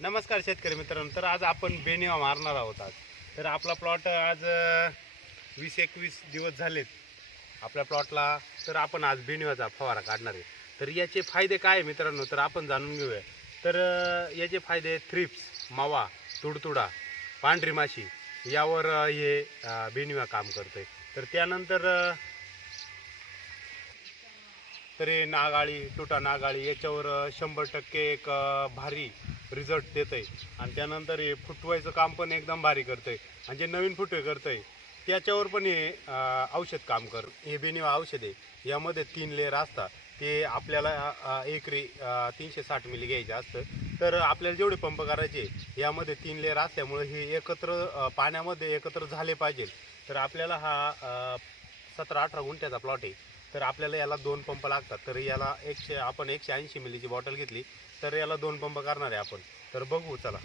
नमस्कार शेतकरी मित्रांनो. तर आज आपण बेनिवा मारणार आहोत आज. तर आपला प्लॉट आज वीस एकवीस दिवस झालेत आपल्या प्लॉटला तर आपण आज बेनिवाचा फवारा काढणार आहे. तर याचे फायदे काय मित्रांनो? तर आपण जाणून घेऊया. तर याचे फायदे थ्रिप्स मावा तुडतुडा पांढरी माशी यावर हे बेनिवा काम करतंय. तर त्यानंतर तर हे नागाळी तुटा नागाळी याच्यावर शंभर टक्के एक भारी रिझल्ट देत आहे आणि त्यानंतर हे फुटवायचं काम पण एकदम भारी करतंय. आणि जे नवीन फुटवे करतंय त्याच्यावर पण हे औषध काम कर हे बेनिवा औषध आहे. यामध्ये तीन लेअर असतात. ते आपल्याला एकरी तीनशे साठ मिली घ्यायचे असतं. तर आपल्याला जेवढे पंप करायचे यामध्ये तीन लेअर असल्यामुळे हे एकत्र पाण्यामध्ये एकत्र झाले पाहिजे. तर आपल्याला हा सतरा अठरा गुंठ्याचा प्लॉट आहे. तर आपल्याला याला दोन पंप लागतात. तर याला एकशे आपण एकशे ऐंशी मिलीची बॉटल घेतली तर याला दोन पंप करणार आहे आपण. तर बघू चला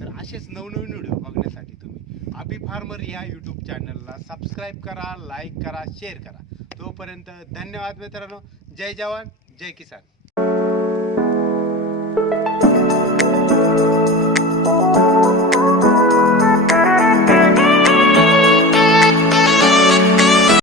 तर असेच नवनवीन व्हिडिओ बघण्यासाठी तुम्ही अभि फार्मर या यूट्यूब चॅनलला सबस्क्राईब करा लाईक करा शेअर करा. तोपर्यंत धन्यवाद मित्रांनो. जय जवान जय किसान.